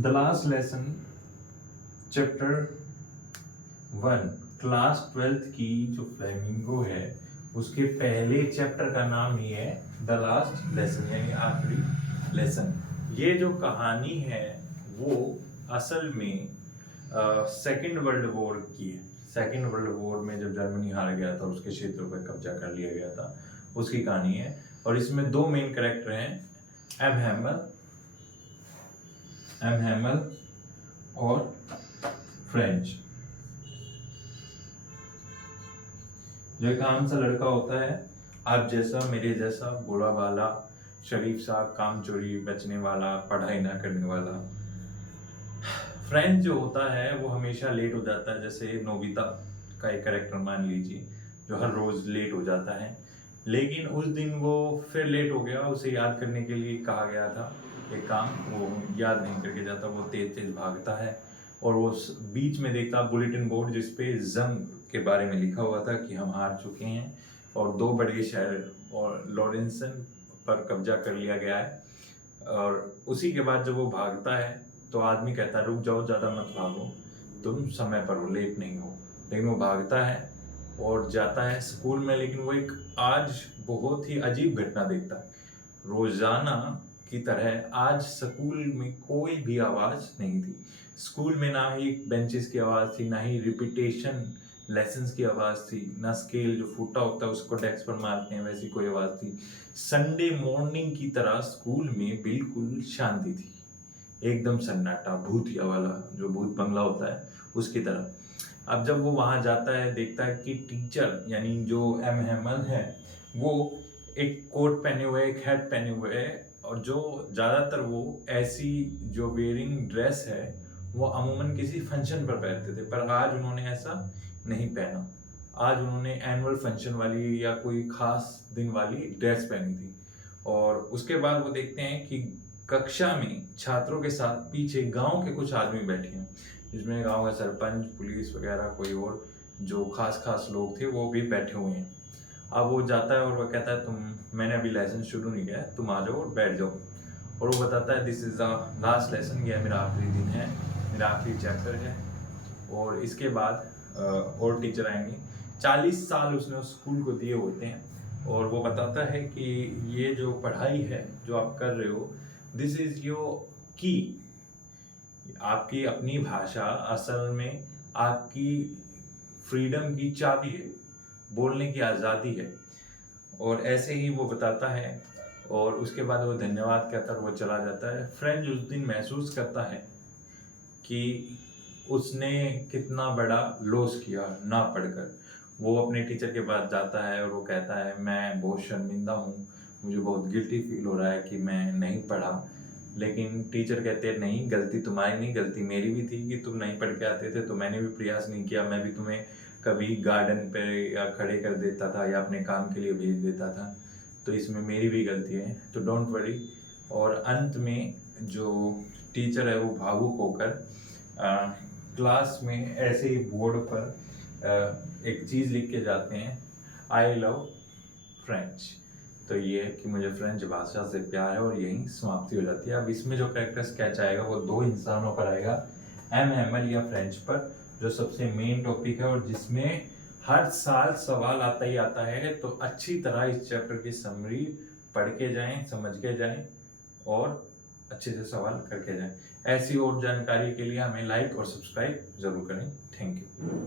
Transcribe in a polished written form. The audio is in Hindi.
The last lesson chapter 1 class 12th की जो फ्लेमिंगो है उसके पहले चैप्टर का नाम ही है द लास्ट लेसन, यानी आखिरी लेसन। ये जो कहानी है वो असल में सेकेंड वर्ल्ड वॉर की है। सेकेंड वर्ल्ड वॉर में जब जर्मनी हार गया था, उसके क्षेत्रों पर कब्जा कर लिया गया था, उसकी कहानी है। और इसमें दो मेन कैरेक्टर हैं, एम हैमल और फ्रेंच। जो एक आम सा लड़का होता है, आप जैसा मेरे जैसा, भोला वाला, शरीफ सा, कामचोरी, बचने वाला, पढ़ाई ना करने वाला। फ्रेंच जो होता है वो हमेशा लेट हो जाता है, जैसे नोबिता का एक कैरेक्टर मान लीजिए जो हर रोज लेट हो जाता है। लेकिन उस दिन वो फिर लेट हो गया, उसे याद करने के लिए कहा गया था एक काम, वो याद नहीं करके जाता, वो तेज तेज भागता है और वो बीच में देखता बुलेटिन बोर्ड जिसपे जंग के बारे में लिखा हुआ था कि हम हार चुके हैं और दो बड़े शहर और लॉरेंसन पर कब्जा कर लिया गया है। और उसी के बाद जब वो भागता है तो आदमी कहता है रुक जाओ, ज़्यादा मत भागो, तुम समय पर हो, लेट नहीं हो। लेकिन वो भागता है और जाता है स्कूल में, लेकिन वो एक आज बहुत ही अजीब घटना देखता है। रोजाना की तरह आज स्कूल में कोई भी आवाज़ नहीं थी। स्कूल में ना ही बेंचेस की आवाज़ थी, ना ही रिपीटेशन लेसन्स की आवाज़ थी, ना स्केल जो फूटा होता है उसको डेस्क पर मारते हैं वैसी कोई आवाज़ थी। संडे मॉर्निंग की तरह स्कूल में बिल्कुल शांति थी, एकदम सन्नाटा, भूतिया वाला जो भूत बंगला होता है उसकी तरह। अब जब वो वहाँ जाता है, देखता है कि टीचर यानी जो एम हैमल है वो एक कोट पहने हुए, एक हैट पहने हुए है, और जो ज़्यादातर वो ऐसी जो वेयरिंग ड्रेस है वो अमूमन किसी फंक्शन पर पहनते थे, पर आज उन्होंने ऐसा नहीं पहना। आज उन्होंने एनुअल फंक्शन वाली या कोई खास दिन वाली ड्रेस पहनी थी। और उसके बाद वो देखते हैं कि कक्षा में छात्रों के साथ पीछे गांव के कुछ आदमी बैठे हैं, जिसमें गांव का सरपंच, पुलिस वगैरह कोई और जो खास लोग थे वो भी बैठे हुए हैं। अब वो जाता है और वो कहता है मैंने अभी लेसन शुरू नहीं किया है, तुम आ जाओ और बैठ जाओ। और वो बताता है this is the last lesson, ये मेरा आखिरी दिन है, मेरा आखिरी चैप्टर है और इसके बाद और टीचर आएंगे। 40 साल उसने उस स्कूल को दिए होते हैं और वो बताता है कि ये जो पढ़ाई है जो आप कर रहे हो, दिस इज़ योर की। आपकी अपनी भाषा असल में आपकी फ्रीडम की चाबी है, बोलने की आज़ादी है। और ऐसे ही वो बताता है और उसके बाद वो धन्यवाद कहता है और वो चला जाता है। फ्रेंच उस दिन महसूस करता है कि उसने कितना बड़ा लॉस किया ना पढ़कर। वो अपने टीचर के पास जाता है और वो कहता है मैं बहुत शर्मिंदा हूँ, मुझे बहुत गिल्टी फील हो रहा है कि मैं नहीं पढ़ा। लेकिन टीचर कहते हैं नहीं, गलती तुम्हारी नहीं, गलती मेरी भी थी कि तुम नहीं पढ़ के आते थे, तो मैंने भी प्रयास नहीं किया, मैं भी तुम्हें कभी गार्डन पे या खड़े कर देता था या अपने काम के लिए भेज देता था, तो इसमें मेरी भी गलती है, तो डोंट वरी। और अंत में जो टीचर है वो भावुक होकर क्लास में ऐसे ही बोर्ड पर एक चीज़ लिख के जाते हैं, आई लव फ्रेंच। तो ये है कि मुझे फ्रेंच भाषा से प्यार है, और यही समाप्ति हो जाती है। अब इसमें जो कैरेक्टर स्केच आएगा वो दो इंसानों पर आएगा, एम हैमल या फ्रेंच पर, जो सबसे मेन टॉपिक है और जिसमें हर साल सवाल आता ही आता है। तो अच्छी तरह इस चैप्टर की समरी पढ़ के जाएं, समझ के जाएं और अच्छे से सवाल करके जाएं। ऐसी और जानकारी के लिए हमें लाइक और सब्सक्राइब जरूर करें। Thank you.